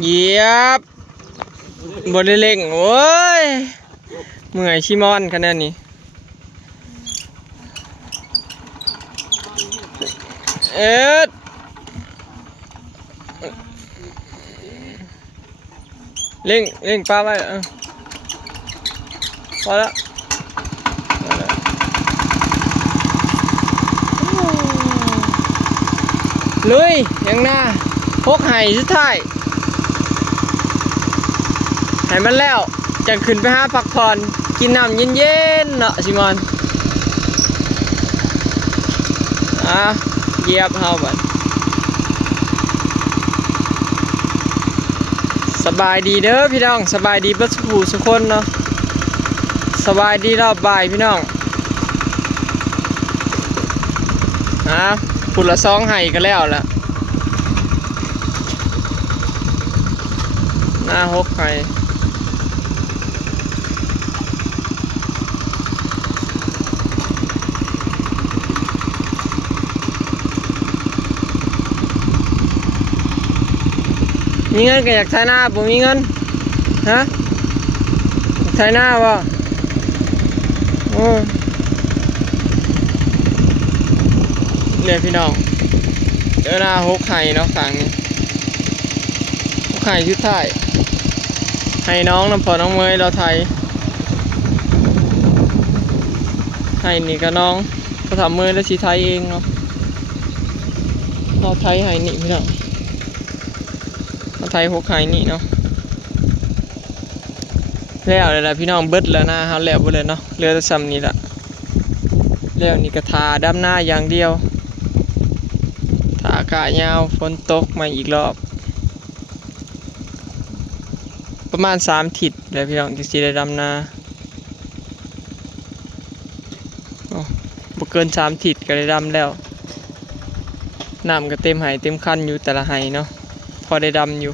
เหยียบบนเล็งโอ้ยเมื่อยชิมอนขนาดนี้เอ็ดเล่งปลาไว้พอแล้วลุยยังหน้าพกไห่สุดท้ายให้มันแล้วจะขึ้นไปหาพักผ่อนกินน้ำเย็นๆเนาะชิมอนเหยียบเฮาบัดสบายดีเด้อพี่น้องสบายดีเบิดสุขคนเนาะสบายดีรอบบ่ายพี่น้องผุดละ2ไห่ก็แล้วล่ะหน้า6ไห่มีเงินก็อยากใช้หน้าบ่มีเงินฮะใช้หน้าบ่เนี่ยพี่น้องเดี๋ยวหน้า6ไห่เนาะฝั่งนี้6ไห่ชุดท้ายให้น้องน้ำพอน้องเมยเราไทยให้นี่ก็น้องเขาทำเมยแล้วสีไทยเองเนาะเราไทยให้นี่พี่น้องเราไทย6ไห่นี่เนาะแล้วเลยล่ะพี่น้องเบิดแล้วนะฮะแล้วเบิดเลยเนาะเรือจะซ้ำนี่ละแล้วนี่ก็ทาดำหน้าอย่างเดียวทาอากาศยาวฝนตกมาอีกรอบประมาณ3 ทิศเลยพี่น้องที่สีได้ดำนาบ่เกิน3 ทิศก็ได้ดำแล้วน้ำก็เต็มไหเต็มคันอยู่แต่ละไหเนาะพอได้ดำอยู่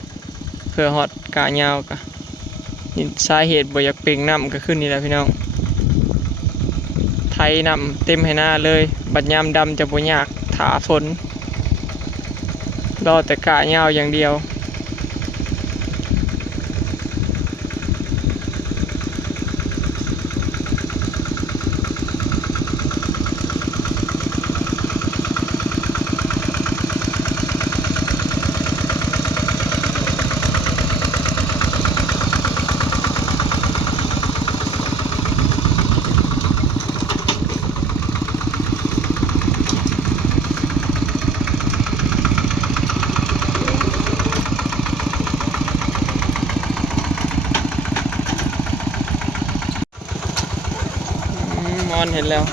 เพื่อฮอดกะยาวกะนี่สาเหตุบ่อยากเป่งน้ำก็ขึ้นนี่แหละพี่น้องไถน้ำเต็มให้หน้าเลยบัดยามดำจะบ่ยากถาฝนรอแต่กะยาวอย่างเดียวมอนเห็นแล้ว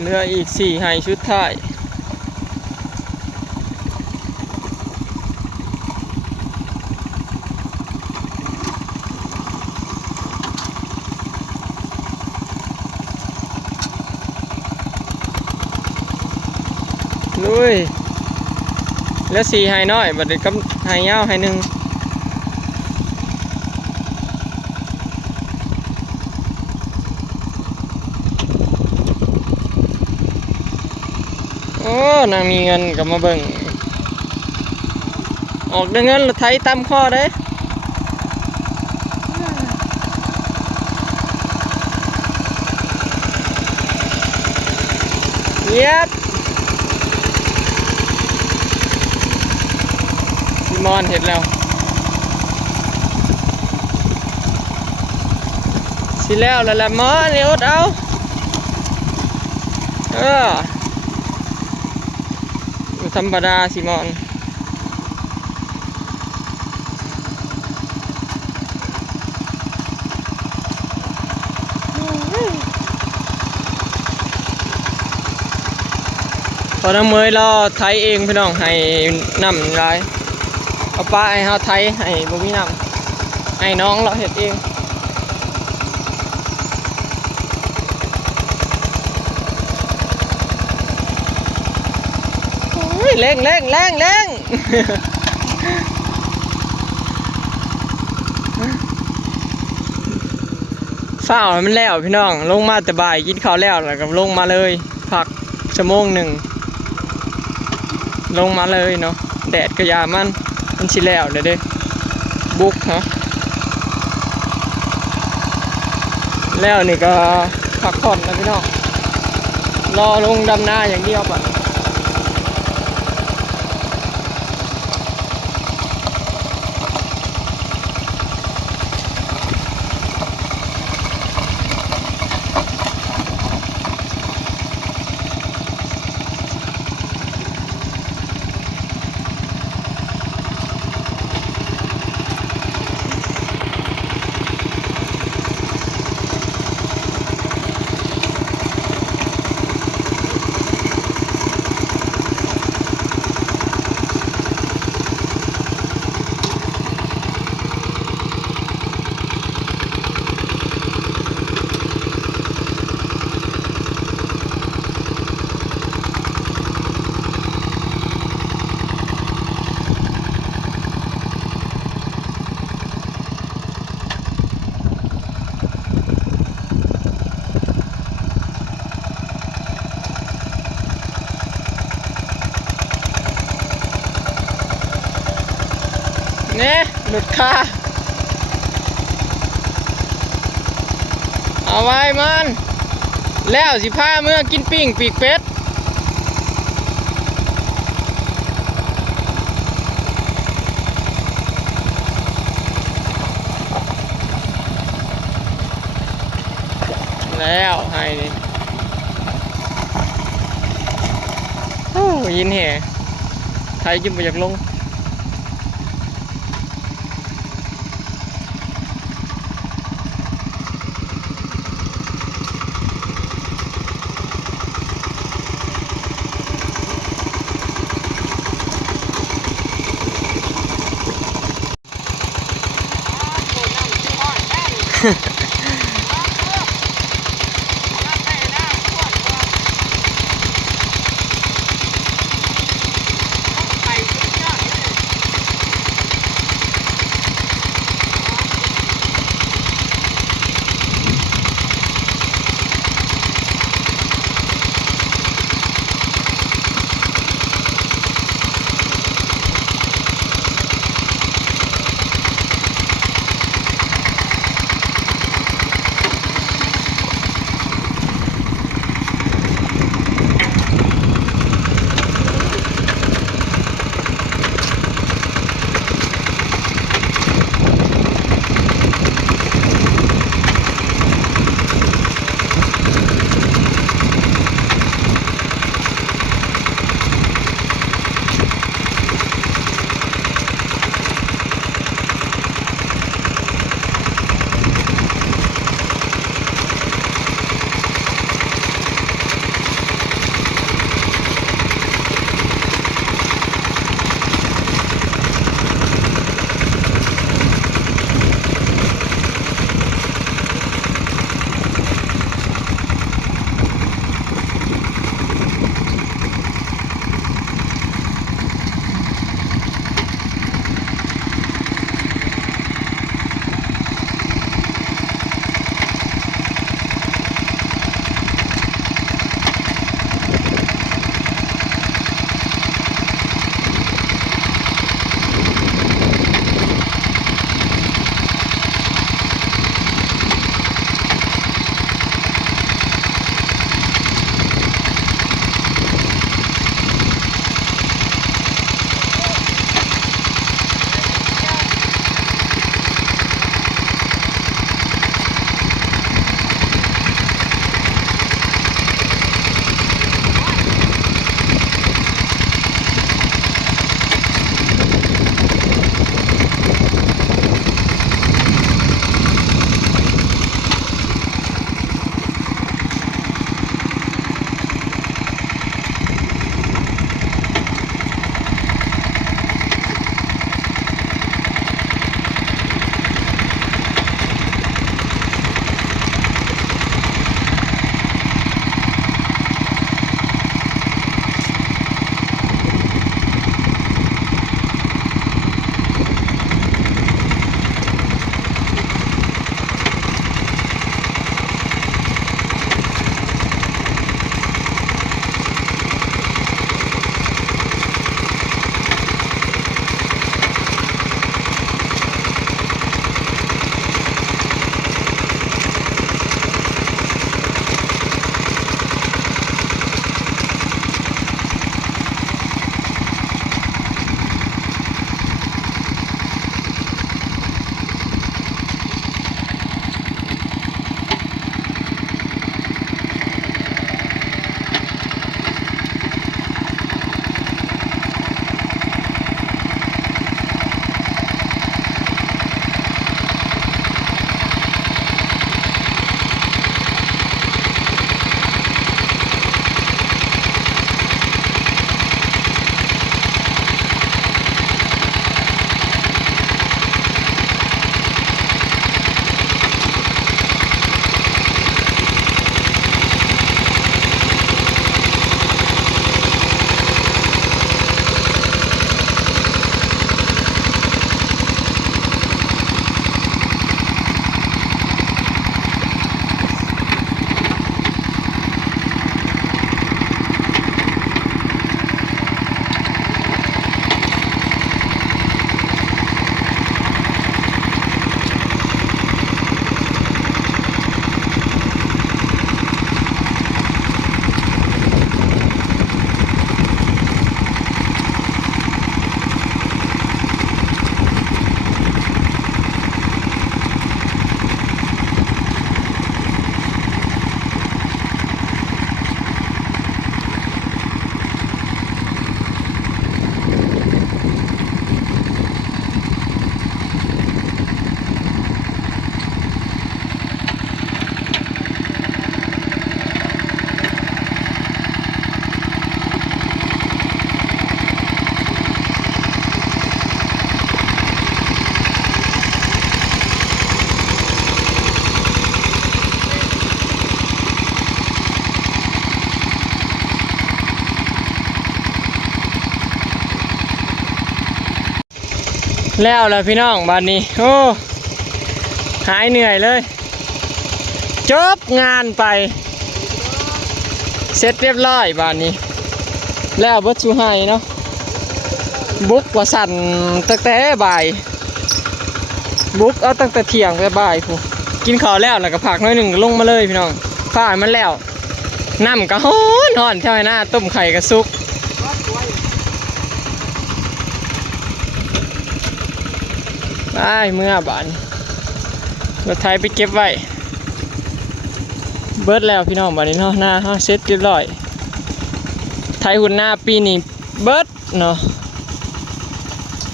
เหลืออีก4ไห่ชุดท้ายลุยเหลือ4ไห่น้อยบัดนี้กับไห่ยาวไห่หนึ่งโอ้นางมีเงินกับมาเบิ่งออกได้เงินรถไถตามข้อเด้เยียบซิมอนเห็นแล้วสิแล้วแหละหมอนี่อดเอาธรรมดาซิมอนพอน้ำเมยเราไถเองพี่น้องให้น้ำลายเอาปลาให้เขาไถให้บ่มีน้ำให้น้องเราเห็ดเองเร่งฝ้าวมันแล้วพี่น้องลงมาแต่บ่ายกินข้าวแล้วก็ลงมาเลยพัก1 ชั่วโมงลงมาเลยเนาะ แดดกระยามันชิแล้วเลยเด้บุกฮะแล้วนี่ก็พักผ่อนแล้วพี่น้องรอลงดำนาอย่างเดียวป่ะเนี่ยหลุดคาเอาไว้มันแล้วสิพาเมื่อกินปิ้งปีกเป็ดแล้วให้นี่โอ้ยินแห่ไทยจิ้มไปอยากลง แล้วล่ะพี่น้องบ้านนี้โอ้หายเหนื่อยเลยจบงานไปเสร็จเรียบร้อยบ้านนี้แล้วเบิดชูไห้เนาะบุกว่าสั่นตั้งแต่บ่ายบุกเอาตั้งแต่เที่ยงไปบ่ายพูกินข้าวแล้วก็ผักน้อยหนึ่งลงมาเลยพี่น้องฝ้ามันแล้วน้ำก็ฮ้อนเท่าไหร่ต้มไข่กระซุกได้เมื่อบานรถไถไปเก็บไว้เบิดแล้วพี่น้องบานนี้เนาะหน้าเสร็จเรียบร้อยไถหุ่นหน้าปีนี้เบิดเนาะ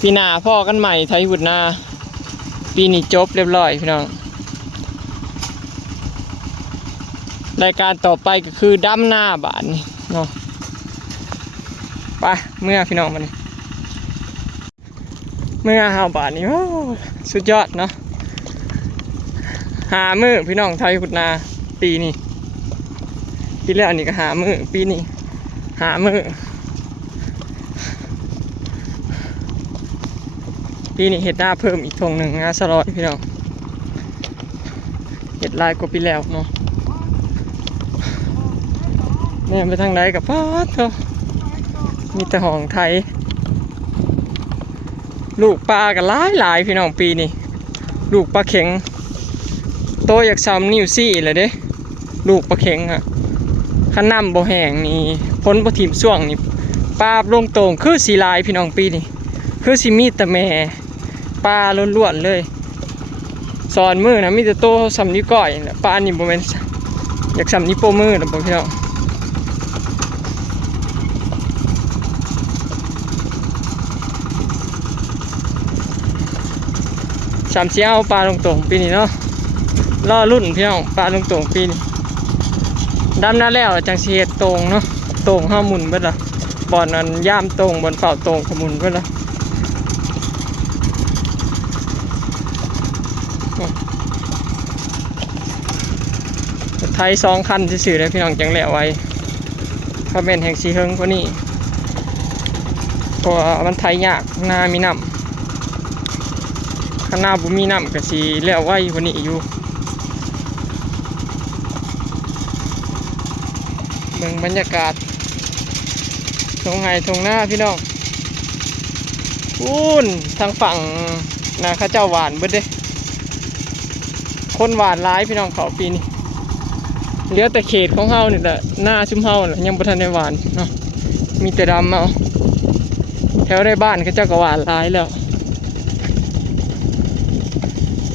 ปีหน้าพ่อกันใหม่ไถหุ่นหน้าปีนี้จบเรียบร้อยพี่น้องรายการต่อไปก็คือดำหน้าบานเนาะไปเมื่อพี่น้องมันเมื่อหาบาทนี้โอ้สุดยอดเนาะหามือพี่น้องไทยพุทธนาปีนี้ปีแล้วนี่ก็หามือปีนี้หามือปีนี้เห็ดหน้าเพิ่มอีกทงหนึ่งงาสลอยพี่น้องเห็ดลายกว่าปีแล้วเนาะเนี่ยไปทางไหนกับพ่อเถอะมีแต่ห้องไทยลูกปลากันหลายพี่น้องปีนี้ลูกปลาเข็งโตอยากซ้ำนิ้วซี่เลยเด้ลูกปลาเข็งอ่ะขันน้ำบ่แห้งนี่พ้นบ่ถิ่มช่วงนี่ปลาลงโต่งคือสีลายพี่น้องปีนี้คือสีมีแต่แม่ปลาล้วนๆเลยสอนมือนะมีแต่โตซ้ำนิ้วก้อยปลานี่บ่แม่นอยากซ้ำนิ้วโป้มือนะบ่พี่น้องสามเสียเอาปลาลงโต่งปีนี้เนาะล่อรุ่นพี่น้องปลาลงโต่งปีนี้ดำหน้าแล้วจังเสียโต่งเนาะโต่งห้ามุนเบิดละบ่อนนั้นย่ามโต่งบ่อนเป่าโต่งขมุนเบิดละไทย2 คันสื่อเลยพี่น้องจังแล้วไว้คอมเมนต์แห่งสีเฮิงกว่านี้เพราะมันไทยยากนามีน้ำข้างหน้าบุมีน้ำกับสีแล้วไว้กว่านี้อยู่เมืองบรรยากาศทงไห้ทงหน้าพี่น้องอุ่นทางฝั่งนาข้าเจ้าหวานเบิดเด้คนหวานร้ายพี่น้องเขาปีนี้เหลือแต่เขตของเฮานี่แหละหน้าชุ่มเฮาน่ะยังบ่ทันได้หวานเนาะมีแต่ดำเอาแถวในบ้านข้าเจ้าก็หวานร้ายแล้ว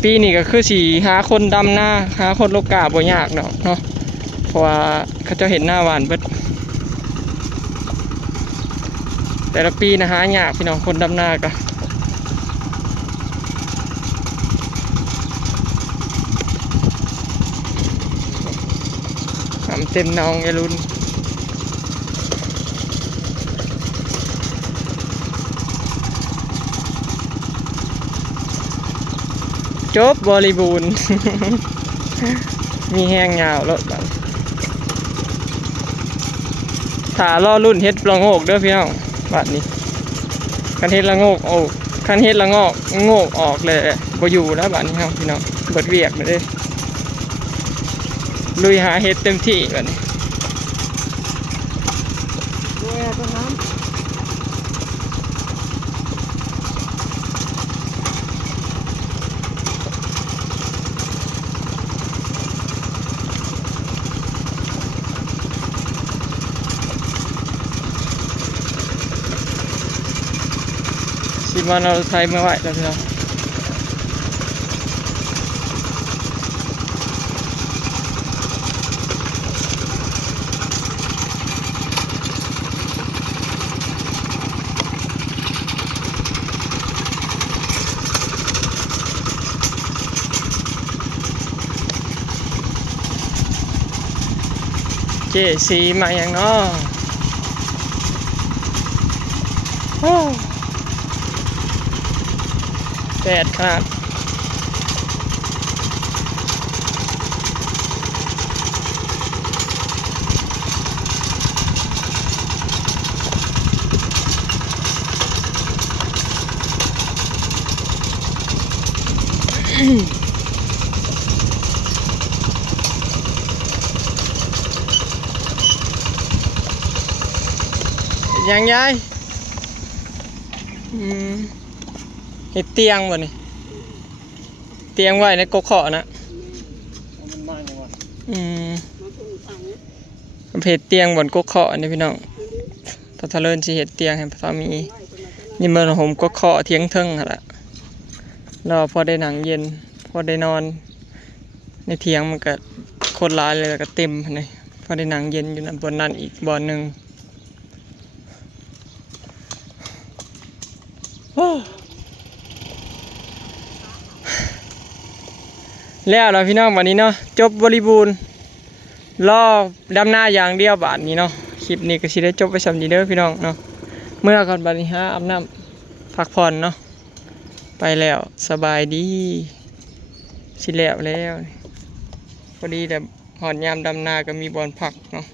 ปีนี้ก็คือสีหาคนดำหน้าหาคนโลกาบ่ยากเนาะเพราะว่าเขาจะเห็นหน้าหวานเบิดแต่ละปีนะหายากพี่น้องคนดำหน้าก็ทำเต็มน้องอย่าลุ้นจบบริบูรณ์ มีแห้งยาวรถบังถ้าล่อรุ่นเฮ็ดละโงกเด้อพี่น้องบัดนี้คันเฮ็ดละโงกโอ้คันเฮ็ดละโงกออกเลยบ่อยู่แล้วบัดนี้ครับพี่น้องเบิดเวียกเลย ลุยหาเห็ดเต็มที่แบบนี้สิมาเราใช้เมื่อไหร่แล้วพี่น้องเจสีมาอย่างเนาะแดดขนาด ยังยายเห็ดเตียงบ่นี่เตียงไว้ในกกเขาะนะเห็ดเตียงบนกกเขาะนี่พี่น้องพอทะเลินสิเห็ดเตียงให้พอมีนี่มันห่มกกเขาะเทียงเทิงหั่นล่ะแล้วพอได้หนังเย็นพอได้นอนในเทียงมันก็โคตรร้ายเลยแล้วก็เต็มเลยพอได้หนังเย็นอยู่นะบนนั้นอีกบอนหนึ่งแล้วเราพี่น้องวันนี้เนาะจบบริบูรณ์รอดำหน้าอย่างเดียวบาทนี้เนาะคลิปนี้ก็สิได้จบไปสำนีเด้อพี่น้องเนาะเมื่อก่อนบัดนี้อาบน้ำพักผ่อนเนาะไปแล้วสบายดีสิแล้วพอดีแต่หอดยามดำนาก็มีบอลผักเนาะ